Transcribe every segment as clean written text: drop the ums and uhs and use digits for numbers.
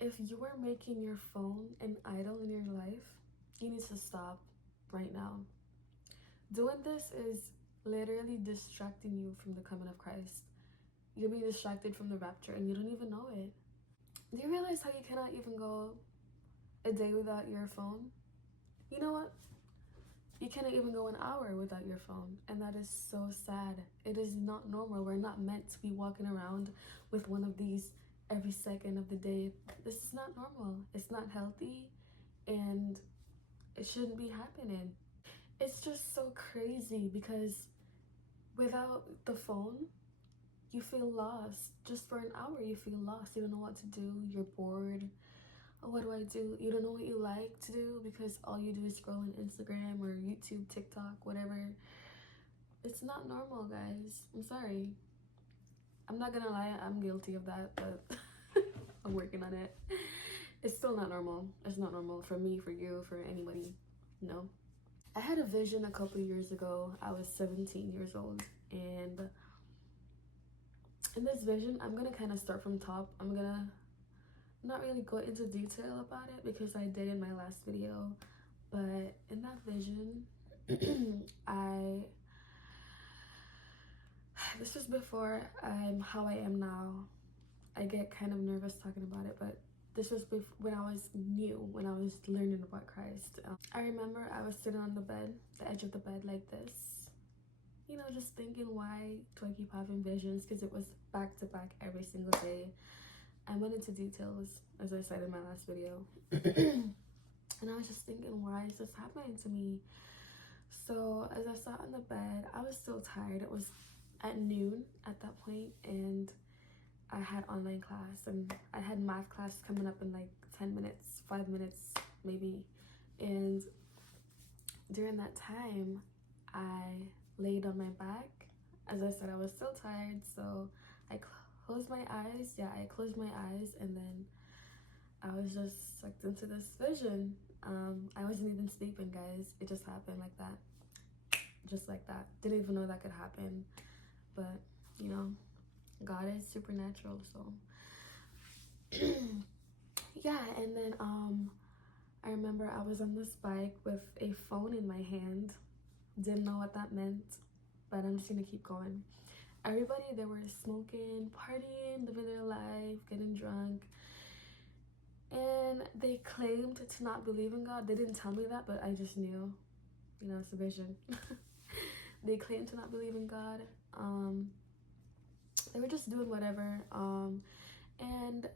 If you are making your phone an idol in your life, you need to stop right now. Doing this is literally distracting you from the coming of Christ. You'll be distracted from the rapture and you don't even know it. Do you realize how you cannot even go a day without your phone? You know what? You cannot even go an hour without your phone, and that is so sad. It is not normal. We're not meant to be walking around with one of these every second of the day. This is not normal. It's not healthy, and it shouldn't be happening. It's just so crazy because without the phone, you feel lost. Just for an hour, you feel lost. You don't know what to do. You're bored. Oh, what do I do? You don't know what you like to do because all you do is scroll on Instagram or YouTube, TikTok, whatever. It's not normal, guys. I'm sorry. I'm not gonna lie, I'm guilty of that, but I'm working on it. It's still not normal. It's not normal for me, for you, for anybody. No. I had a vision a couple years ago. I was 17 years old, and in this vision, I'm gonna kind of start from top. I'm gonna not really go into detail about it because I did in my last video, but in that vision, I this was before I'm how I am now. I get kind of nervous talking about it, but this was when I was new, when I was learning about Christ. I remember I was sitting on the bed, the edge of the bed like this, you know, just thinking, why do I keep having visions? Because it was back to back every single day. I went into details, as I said in my last video. And I was just thinking, why is this happening to me? So as I sat on the bed, I was still tired. It was at noon at that point, and I had online class, and I had math class coming up in like 10 minutes, 5 minutes maybe. And during that time, I laid on my back. As I said, I was still tired, so I closed my eyes. Yeah, I closed my eyes, and then I was just sucked into this vision. I wasn't even sleeping, guys. It just happened like that. Just like that. Didn't even know that could happen. But, you know, God is supernatural, so. Yeah, and then I remember I was on this bike with a phone in my hand. Didn't know what that meant, but I'm just gonna keep going. Everybody, they were smoking, partying, living their life, getting drunk. And they claimed to not believe in God. They didn't tell me that, but I just knew. You know, it's a vision. They claimed to not believe in God. They were just doing whatever. And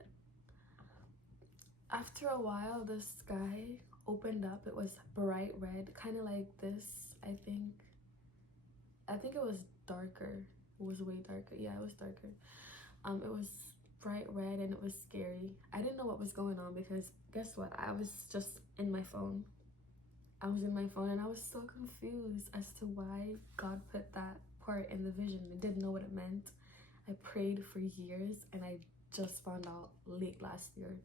after a while, the sky opened up. It was bright red, kind of like this, I think. I think it was darker. It was way darker. Yeah, it was darker. It was bright red and it was scary. I didn't know what was going on because guess what? I was just in my phone. I was in my phone and I was so confused as to why God put that part in the vision. I didn't know what it meant. I prayed for years and I just found out late last year.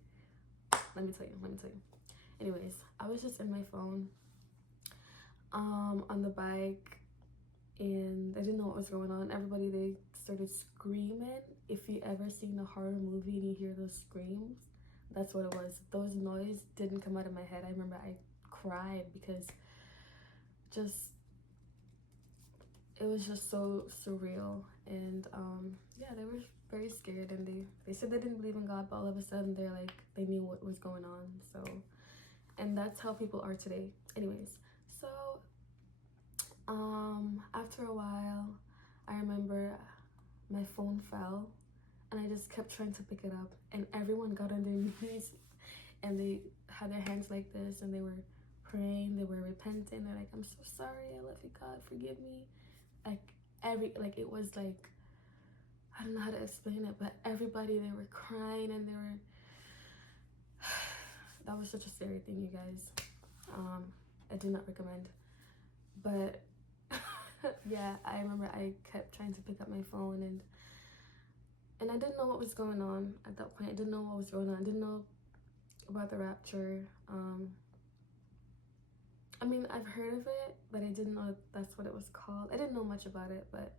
Let me tell you. Anyways, I was just in my phone on the bike, and I didn't know what was going on. Everybody, they started screaming. If you ever seen a horror movie and you hear those screams, that's what it was. Those noise didn't come out of my head. I remember I cried because just it was just so surreal. And yeah, they were very scared, and they said they didn't believe in God, but all of a sudden they're like, they knew what was going on. So, and that's how people are today. Anyways, so after a while, I remember my phone fell and I just kept trying to pick it up, and everyone got on their knees and they had their hands like this and they were praying, they were repenting. They're like, I'm so sorry, I love you, God, forgive me. Like it was like, I don't know how to explain it, but everybody, they were crying and they were that was such a scary thing, you guys. I do not recommend, but yeah, I remember I kept trying to pick up my phone, and I didn't know what was going on at that point. I didn't know what was going on. I didn't know about the rapture. I mean, I've heard of it, but I didn't know that's what it was called. I didn't know much about it, but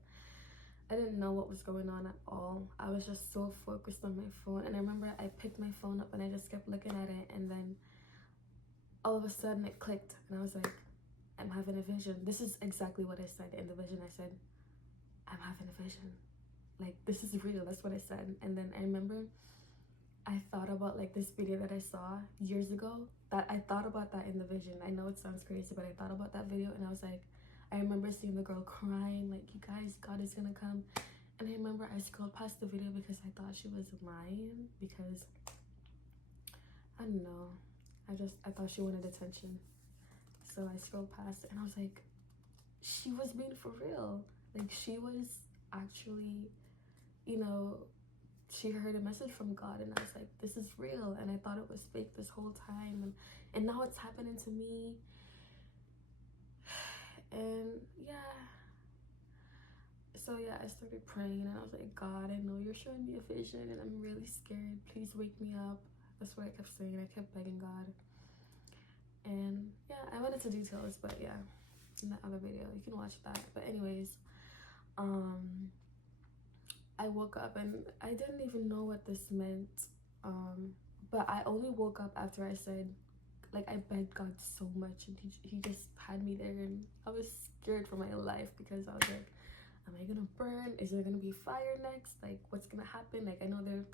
I didn't know what was going on at all. I was just so focused on my phone. And I remember I picked my phone up and I just kept looking at it. And then all of a sudden it clicked. And I was like, I'm having a vision. This is exactly what I said in the vision. I said, I'm having a vision. Like, this is real. That's what I said. And then I remember I thought about like this video that I saw years ago. That I thought about that in the vision. I know it sounds crazy, but I thought about that video and I was like, I remember seeing the girl crying, like, you guys, God is gonna come. And I remember I scrolled past the video because I thought she was lying, because I don't know. I thought she wanted attention. So I scrolled past it and I was like, she was being for real. Like, she was actually, you know, she heard a message from God, and I was like, this is real. And I thought it was fake this whole time, and now it's happening to me. And yeah, so yeah, I started praying and I was like, God, I know you're showing me a vision and I'm really scared, please wake me up. That's what I kept saying. I kept begging God. And yeah, I went into details, but yeah, in that other video you can watch that. But anyways, I woke up and I didn't even know what this meant, but I only woke up after I said, like, I begged God so much, and he just had me there, and I was scared for my life because I was like, am I gonna burn? Is there gonna be fire next? Like, what's gonna happen? Like, I know there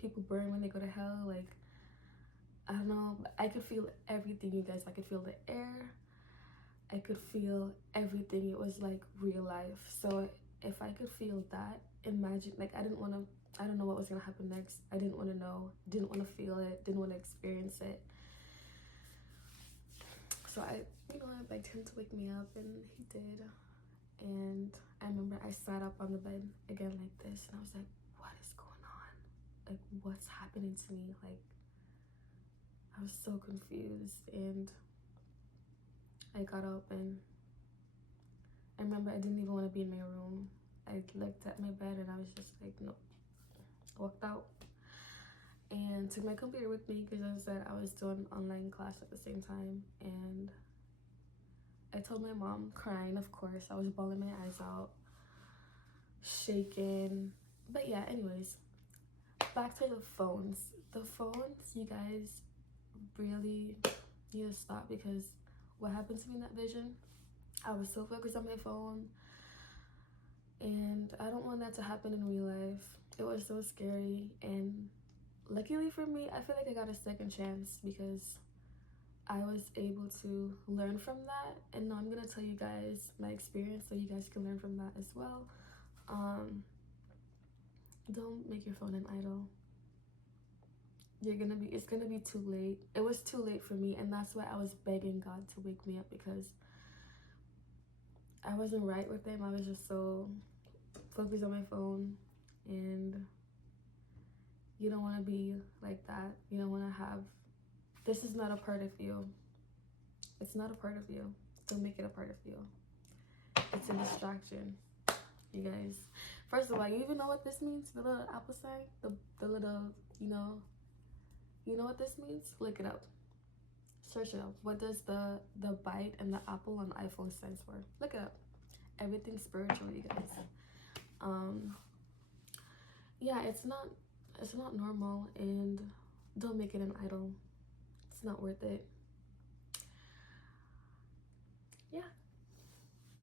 people burn when they go to hell. Like, I don't know. I could feel everything, you guys. I could feel the air. I could feel everything. It was like real life. So if I could feel that, imagine, like, I don't know what was gonna happen next. I didn't want to know, didn't want to feel it, didn't want to experience it. So I begged him to wake me up, and he did. And I remember I sat up on the bed again like this, and I was like, what is going on? Like, what's happening to me? Like, I was so confused. And I got up, and I remember I didn't even want to be in my room. I looked at my bed and I was just like, no. Walked out and took my computer with me because, as I said, I was doing online class at the same time. And I told my mom, crying, of course. I was bawling my eyes out, shaking. But yeah, anyways, back to the phones. The phones, you guys really need to stop, because what happened to me in that vision, I was so focused on my phone, and I don't want that to happen in real life. It was so scary, and luckily for me, I feel like I got a second chance because I was able to learn from that. And now I'm gonna tell you guys my experience so you guys can learn from that as well. Don't make your phone an idol. It's gonna be too late. It was too late for me, and that's why I was begging God to wake me up, because I wasn't right with him. I was just so focused on my phone, and you don't want to be like that. You don't want to have, this is not a part of you. It's not a part of you. Don't make it a part of you. It's a distraction, you guys. First of all, you even know what this means? The little apple sign? The little, you know what this means? Look it up. Search it up. What does the bite and the apple on iPhone stands for? Look it up. Everything's spiritual, you guys. Yeah, it's not normal, and don't make it an idol. It's not worth it.